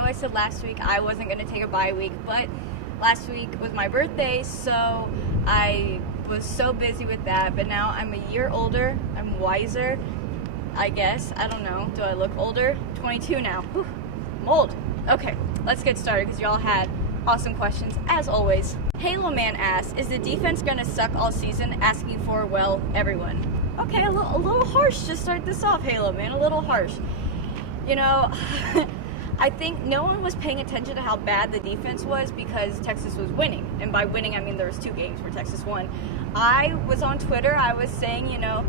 know I said last week I wasn't going to take a bye week, but last week was my birthday, so I was so busy with that. But now I'm a year older, I'm wiser, I guess. I don't know. Do I look older? 22 now. Whew, I'm old. Okay, let's get started because y'all had awesome questions, as always. Halo Man asks, is the defense going to suck all season? Asking for, well, everyone. Okay, a little harsh to start this off, Halo Man, a little harsh. You know, I think no one was paying attention to how bad the defense was because Texas was winning. And by winning, I mean there was 2 games where Texas won. I was on Twitter, I was saying, you know,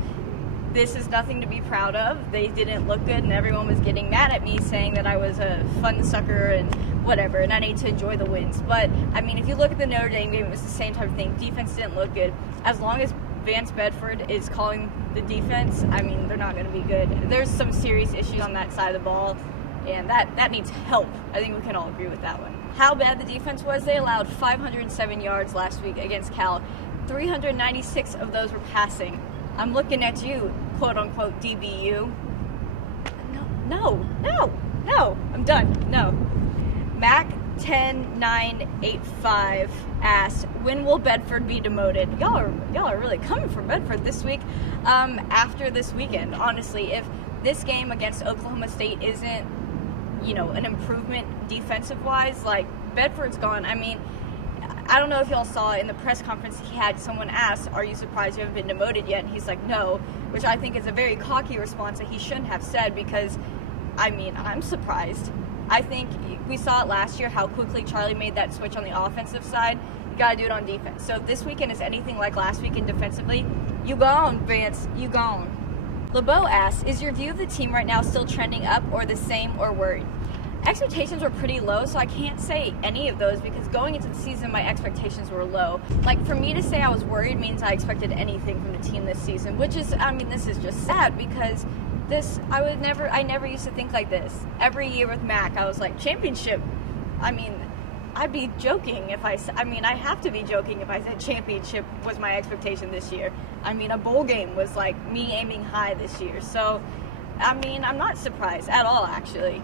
this is nothing to be proud of. They didn't look good, and everyone was getting mad at me saying that I was a fun sucker and whatever, and I need to enjoy the wins. But, I mean, if you look at the Notre Dame game, it was the same type of thing. Defense didn't look good. As long as Vance Bedford is calling the defense, I mean, they're not going to be good. There's some serious issues on that side of the ball, and that needs help. I think we can all agree with that one. How bad the defense was, they allowed 507 yards last week against Cal. 396 of those were passing. I'm looking at you, quote-unquote, DBU. No, I'm done, no. Mac10985 asked, when will Bedford be demoted? Y'all are really coming for Bedford this week. After this weekend, honestly, if this game against Oklahoma State isn't, you know, an improvement defensive-wise, like, Bedford's gone. I mean, I don't know if y'all saw in the press conference, he had someone ask, are you surprised you haven't been demoted yet? And he's like, no, which I think is a very cocky response that he shouldn't have said because, I mean, I'm surprised. I think we saw it last year, how quickly Charlie made that switch on the offensive side. You got to do it on defense. So if this weekend is anything like last weekend defensively, you gone, Vance, you gone. LeBeau asks, is your view of the team right now still trending up or the same or worried? Expectations were pretty low, so I can't say any of those because going into the season, my expectations were low. Like, for me to say I was worried means I expected anything from the team this season, which is, I mean, this is just sad because I never used to think like this. Every year with Mac, I was like, championship. I mean, I'd be joking if I have to be joking if I said championship was my expectation this year. I mean, a bowl game was like me aiming high this year. So, I mean, I'm not surprised at all, actually.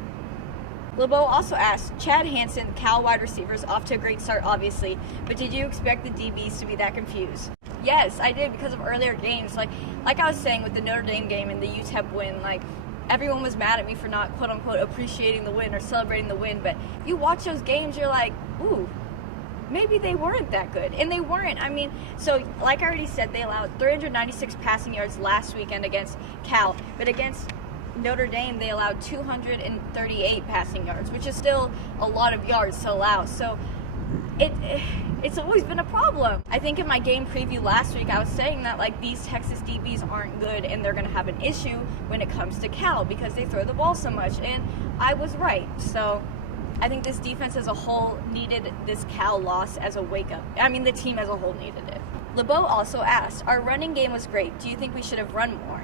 LeBeau also asked, Chad Hansen, Cal wide receivers, off to a great start, obviously, but did you expect the DBs to be that confused? Yes, I did because of earlier games. Like I was saying with the Notre Dame game and the UTEP win, like, everyone was mad at me for not, quote-unquote, appreciating the win or celebrating the win, but you watch those games, you're like, ooh, maybe they weren't that good. And they weren't. I mean, so like I already said, they allowed 396 passing yards last weekend against Cal, but against Notre Dame, they allowed 238 passing yards, which is still a lot of yards to allow. So it's always been a problem. I think in my game preview last week, I was saying that, like, these Texas DBs aren't good and they're going to have an issue when it comes to Cal because they throw the ball so much. And I was right. So I think this defense as a whole needed this Cal loss as a wake-up. I mean, the team as a whole needed it. LeBeau also asked, our running game was great. Do you think we should have run more?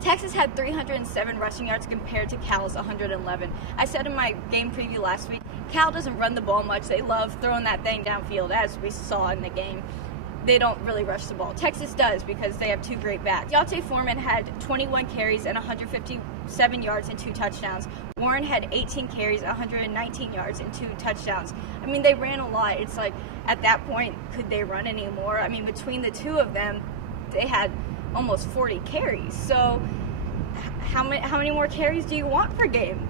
Texas had 307 rushing yards compared to Cal's 111. I said in my game preview last week, Cal doesn't run the ball much. They love throwing that thing downfield, as we saw in the game. They don't really rush the ball. Texas does because they have 2 great backs. Deontay Foreman had 21 carries and 157 yards and 2 touchdowns. Warren had 18 carries, 119 yards and 2 touchdowns. I mean, they ran a lot. It's like, at that point, could they run anymore? I mean, between the 2 of them, they had almost 40 carries. So how many more carries do you want per game?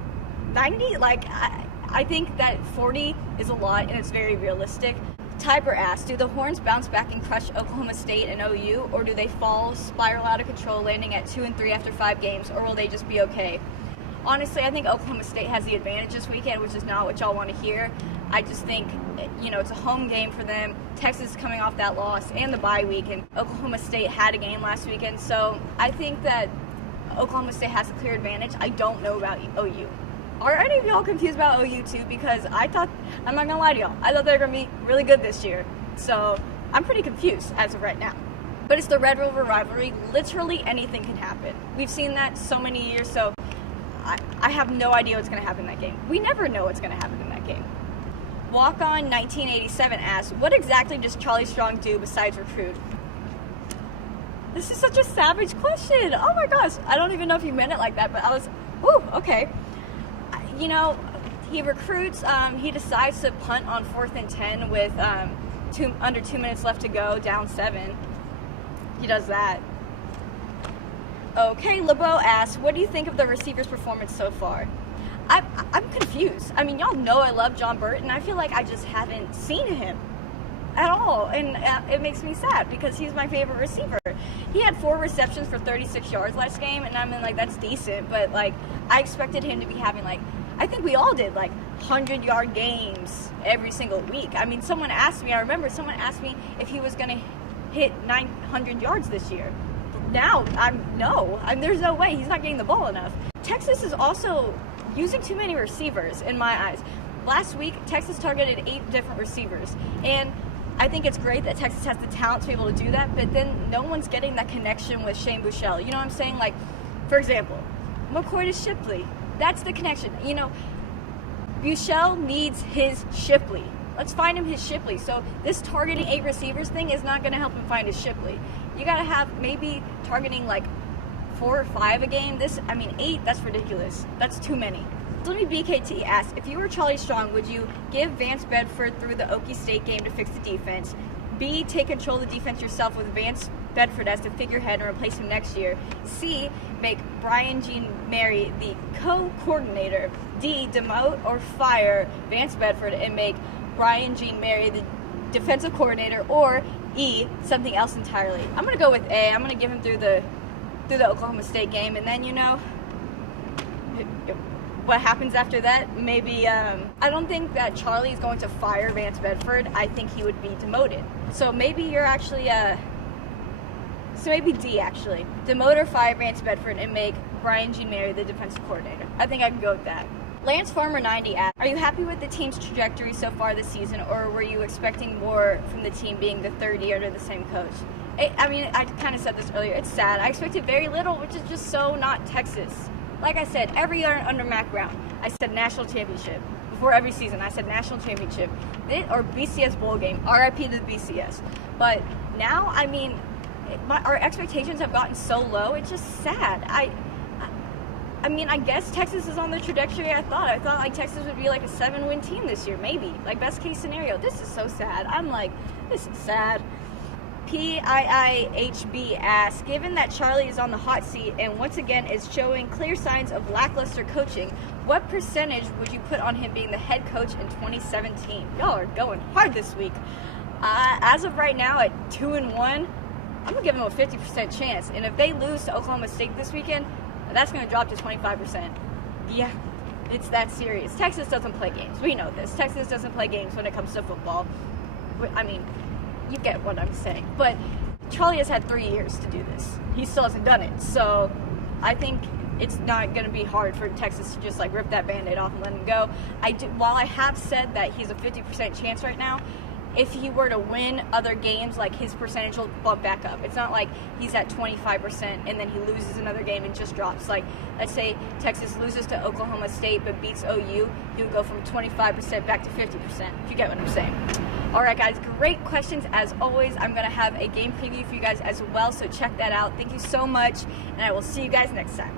90? Like, I think that 40 is a lot and it's very realistic. Tiber asked, do the Horns bounce back and crush Oklahoma State and OU, or do they fall, spiral out of control, landing at 2-3 after 5 games, or will they just be okay? Honestly, I think Oklahoma State has the advantage this weekend, which is not what y'all want to hear. I just think, you know, it's a home game for them. Texas is coming off that loss and the bye week, and Oklahoma State had a game last weekend. So I think that Oklahoma State has a clear advantage. I don't know about OU. Are any of y'all confused about OU too? Because I'm not going to lie to y'all, I thought they were going to be really good this year. So I'm pretty confused as of right now. But it's the Red River rivalry. Literally anything can happen. We've seen that so many years, so I have no idea what's going to happen in that game. We never know what's going to happen in that game. Walk-On 1987 asks, what exactly does Charlie Strong do besides recruit? This is such a savage question. Oh my gosh. I don't even know if you meant it like that, but I was, ooh, okay. You know, he recruits, he decides to punt on 4th and 10 with under 2 minutes left to go, down 7. He does that. Okay, LeBeau asks, what do you think of the receivers' performance so far? I'm confused. I mean, y'all know I love John Burton. I feel like I just haven't seen him at all, and it makes me sad because he's my favorite receiver. He had 4 receptions for 36 yards last game, and I mean, like, that's decent, but like, I expected him to be having, like, I think we all did, like, 100-yard games every single week. I mean, I remember someone asked me if he was going to hit 900 yards this year. Now, there's no way. He's not getting the ball enough. Texas is also using too many receivers, in my eyes. Last week, Texas targeted 8 different receivers, and I think it's great that Texas has the talent to be able to do that, but then no one's getting that connection with Shane Buechele. You know what I'm saying? Like, for example, McCoy to Shipley. That's the connection. You know, Buechele needs his Shipley. Let's find him his Shipley. So this targeting 8 receivers thing is not going to help him find his Shipley. You got to have maybe targeting like 4 or 5 a game. 8, that's ridiculous. That's too many. Slimmy BKT asks, if you were Charlie Strong, would you give Vance Bedford through the Okie State game to fix the defense? B, take control of the defense yourself with Vance Bedford as the figurehead and replace him next year. C, make Brian Jean Mary the co-coordinator. D, demote or fire Vance Bedford and make Brian Jean Mary the defensive coordinator. Or E, something else entirely. I'm going to go with A. I'm going to give him through the Oklahoma State game, and then, you know, what happens after that, maybe, I don't think that Charlie is going to fire Vance Bedford. I think he would be demoted. So maybe you're actually, maybe D, actually. Demote or fire Vance Bedford and make Brian Jean Mary the defensive coordinator. I think I can go with that. Lance Farmer 90 asks, are you happy with the team's trajectory so far this season, or were you expecting more from the team being the 3rd year under the same coach? I kind of said this earlier. It's sad. I expected very little, which is just so not Texas. Like I said, every year under Mac Brown, I said national championship. Before every season, I said national championship. Or BCS bowl game. RIP to the BCS. But now, I mean, our expectations have gotten so low, it's just sad. I mean, I guess Texas is on the trajectory I thought. I thought, like, Texas would be, like, a 7-win team this year, maybe. Like, best case scenario. This is so sad. I'm like, this is sad. PIIHB asks, given that Charlie is on the hot seat and once again is showing clear signs of lackluster coaching, what percentage would you put on him being the head coach in 2017? Y'all are going hard this week. As of right now, at 2-1, I'm going to give him a 50% chance. And if they lose to Oklahoma State this weekend, that's going to drop to 25%. Yeah, it's that serious. Texas doesn't play games. We know this. Texas doesn't play games when it comes to football. I mean, you get what I'm saying. But Charlie has had 3 years to do this. He still hasn't done it. So I think it's not going to be hard for Texas to just, like, rip that Band-Aid off and let him go. While I have said that he's a 50% chance right now, if he were to win other games, like, his percentage will bump back up. It's not like he's at 25% and then he loses another game and just drops. Like, let's say Texas loses to Oklahoma State but beats OU, he would go from 25% back to 50%, if you get what I'm saying. All right, guys, great questions as always. I'm going to have a game preview for you guys as well, so check that out. Thank you so much, and I will see you guys next time.